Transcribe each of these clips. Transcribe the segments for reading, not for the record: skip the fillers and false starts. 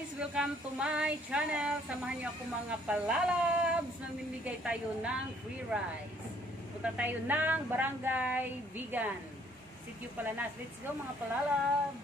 guys! Welcome to my channel. Samahan niyo ako mga palalabs. Mamimigay tayo ng free rice. Punta tayo ng Barangay Vegan. Sitio Palanas. Let's go mga palalabs!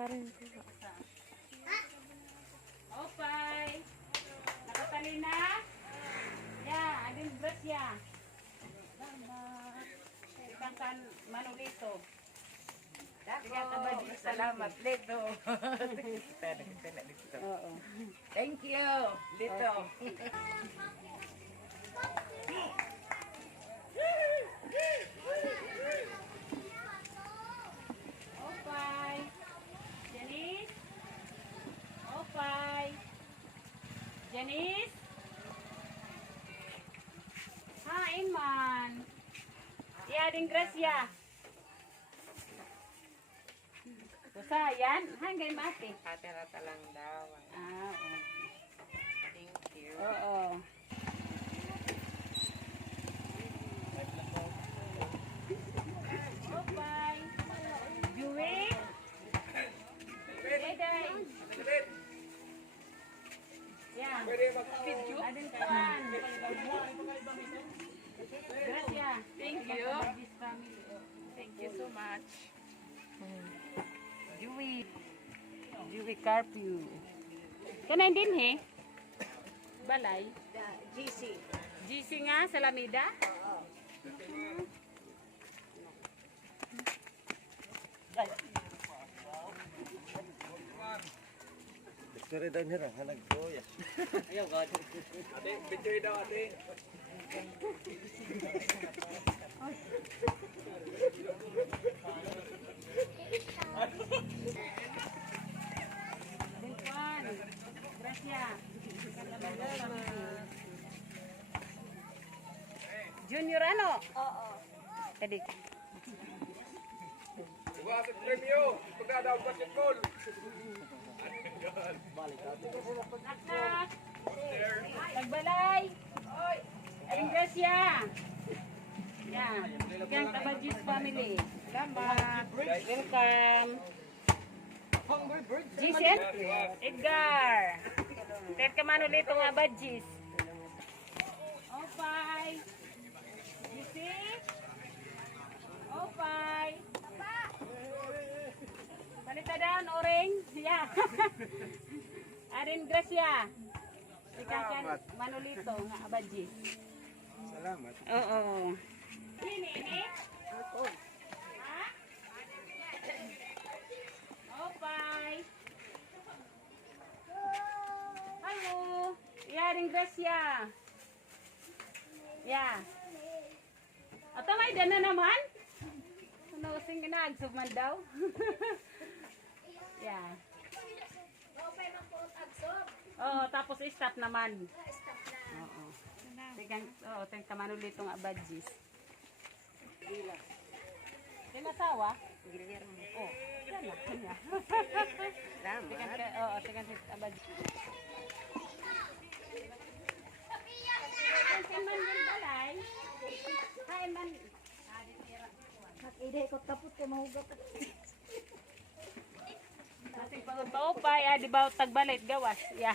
Parang Opay! Nakatali na? Ya, ading brush ya. Ibangkan manulito. Salamat, Lito. Oo. Thank you, Lito. Opay! Janice? Opay! Janice? Hain man. Si ading Gracia. Kusa, yan? Hanggang mati. Ate-rata lang daw. Ah, oo. Thank you. Oo. Opay! Buwing? Deday! Yan. Ading kuan. family. Oh. Thank you so much. Dewey Carpio. Kanan din he? Balay? GC. GC nga sa Lamida? Sorry daw nila, hanag ko ya. Ayaw god. Ate, picture daw ate. Juan. Gracias. Junior ano? Oo. Kadik. Diba sa premyo, pagdadaw basketball. Nakak. Tagbalay. Aling Gracia. Yan. Yan, Tabajis family. Salamat. Welcome. Jason? Edgar. Ted ka man ulit nga Bajis. Opay. Gisi. Opay. Balita down, Oring. Yeah. Arin Gracia. Ikakan Manolito nga Bajis. Salamat. Oo. Ini? Ha? Opay. Halo. Yaring Gracia. Ya. Atau may dana naman? Ano sing ginagsugman daw? Ya. Oh, tapos stop naman. Oo. Tingnan ka man ulit itong abadjis. May masawa? Guillermo. Oh, yan na. Kanya. Salamat. Tingnan si abadjis. Tingnan man yung balay. Hay man. Nag-ide ko tapos ko mahugat. Masing pagod pa upay, di ba tagbalit gawas? Yeah.